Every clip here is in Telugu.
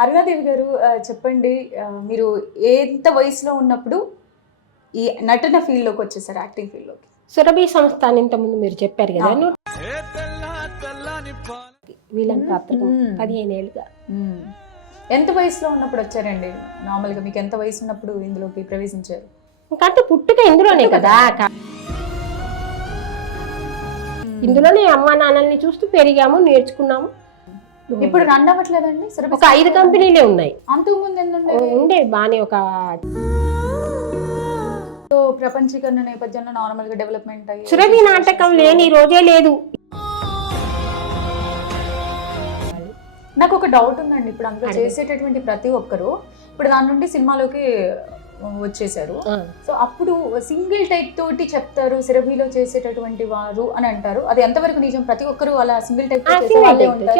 అరుణాదేవి గారు చెప్పండి, మీరు ఎంత వయసులో ఉన్నప్పుడు ఈ నటన ఫీల్డ్ లోకి వచ్చేసారు, యాక్టింగ్ ఫీల్డ్ లోకి? సురభి సంస్థ అని ఇంతకుముందు మీరు చెప్పారు కదా, వీళ్ళని పాత్ర 15 ఏళ్ళుగా. ఎంత వయసులో ఉన్నప్పుడు వచ్చారండి? నార్మల్ గా మీకు ఎంత వయసు ఉన్నప్పుడు ఇందులోకి ప్రవేశించారు? అంటే పుట్టుక ఇందులోనే కదా, ఇందులోనే అమ్మా నాన్నల్ని చూస్తూ పెరిగాము, నేర్చుకున్నాము. ఇప్పుడు రన్ అవ్వట్లేదండి? ఒక 5 కంపెనీలే ఉన్నాయి. అంతకు ముందు ఎన్ని ఉండే బానే. ఒక ప్రపంచీకరణ నేపథ్యంలో నార్మల్ గా డెవలప్మెంట్ అయ్యి సురభి నాటకం లేని రోజే లేదు. నాకు ఒక డౌట్ ఉందండి, ఇప్పుడు అందులో చేసేటటువంటి ప్రతి ఒక్కరు ఇప్పుడు దాని నుండి సినిమాలోకి వచ్చేసారు. సో అప్పుడు సింగిల్ టైక్ తోటి చెప్తారు సురభిలో చేసేటటువంటి వారు అని అంటారు. అది ఎంతవరకు నిజం? ప్రతి ఒక్కరు అలా సింగిల్ టైక్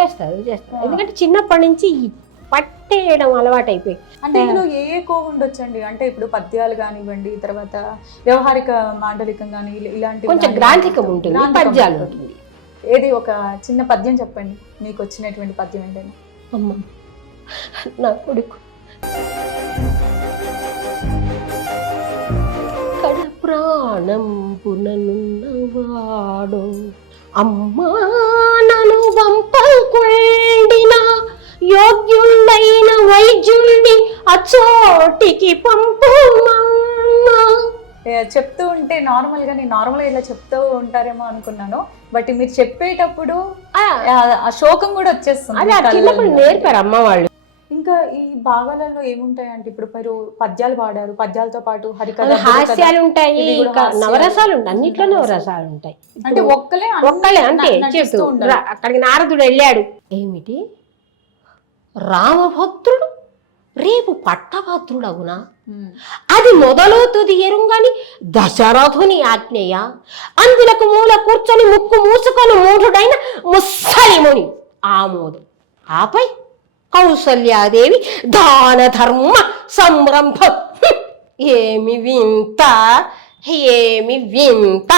చేస్తారు. ఎందుకంటే చిన్నప్పటి నుంచి పట్టేయడం అలవాటు అయిపోయి. అంటే ఇందులో ఏ కోవ్ ఉండొచ్చండి? అంటే ఇప్పుడు పద్యాలు కానివ్వండి, తర్వాత వ్యవహారిక మాండలికం కానీ ఇలాంటి కొంచెం గ్రాంధికం ఉంటుంది, పద్యాలు ఉంటుంది. ఏది ఒక చిన్న పద్యం చెప్పండి, మీకు వచ్చినటువంటి పద్యం ఏంటంటే? అమ్మ నా కొడుకు కడ ప్రాణం పుననున్నవాడు, అమ్మా నను వంపకుండిన యోగ్యుడైన వైద్యుణ్ణి అచోటికి పంపుమమ్మా. చెప్తూ ఉంటే నార్మల్ గా నేను నార్మల్ గా ఇలా చెప్తూ ఉంటారేమో అనుకున్నాను, బట్ మీరు చెప్పేటప్పుడు ఆ శోకం కూడా వచ్చేస్తుంది. చిన్నప్పుడు నేర్పారు అమ్మ వాళ్ళు. ఇంకా ఈ భాగాలలో ఏముంటాయంటే, ఇప్పుడు మీరు పద్యాలు పాడారు, పద్యాలతో పాటు హరికథ, హాస్యాలు ఉంటాయి, నవరసాలు ఉంటాయి, అన్నిట్లో నవరసాలు ఉంటాయి. అంటే ఒక్కలే అంటే చెప్తూ అక్కడికి నారదుడు వెళ్ళాడు. ఏమిటి రామభద్రుడు రేపు పట్టభద్రుడవునా, అది మొదలు తుది ఎరుంగని దశరథుని ఆజ్ఞయ, అందులకు మూల కూర్చొని ముక్కు మూసుకొని మూఢుడైన ముస్సలిముని ఆమోదం, ఆపై కౌసల్యాదేవి దాన ధర్మ సంరంభం. ఏమి వింత, ఏమి వింత.